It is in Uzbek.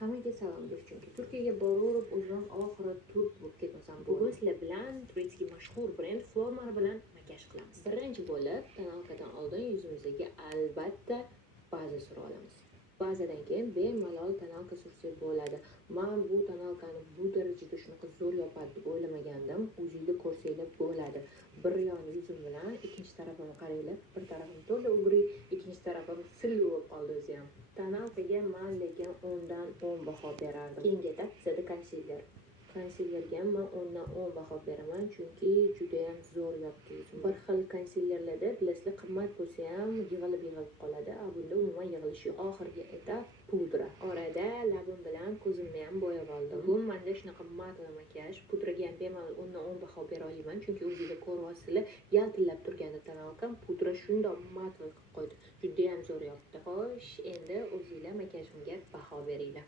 Hammaga salom do'stchunki. Turkiyaga boraverib o'zim oxiri turk bo'lib ketmasam bo'ldi. Bugun sizlar bilan turkiy mashhur brend Flormar bilan makiyaj qilamiz. Birinchi bo'lib tonalkadan oldin yuzimizga albatta baza sura olamiz. Bazadan keyin bemalol tonalka sursak bo'ladi. Men bu tonalkani bu darajada shunaqa zo'r yopadi deb o'ylamagandim. O'zingizlar ko'rsanglar bo'ladi. Bir yoni yuzim bilan ikkinchi tarafini qaranglar. Bir tarafim to'la ugri, ikkinchi tarafim silli bo'lib qoldi o'zi ham. Tonalkaga men lekin 10 dan 10 baho berardim. Keyingi bizada konsiler. Konsilerga ham men 10 dan 10 baho beraman, chunki juda ham zo'r yopdi yuzim. Bir xil konsilerlarda bilasizlar qimmat bo'lsa ham yig'ilib qoladi. Bunda umuman yig'ilish yo'q. Oxirgi etap pudra. Orada labim bilan ko'zimni ham bo'yab oldim. Bu menda shunaqa matli makiyaj. Pudraga ham bemalol 10 dan 10 baho bera olaman, chunki o'zingizlar ko'ryapsizlar, yaltillab turganda tonalkam pudra shundoq matli qilib qo'ydi. Juda ham zo'r yopdi. Xo'sh, endi o'zingizlar makiyajimga baho beringlar.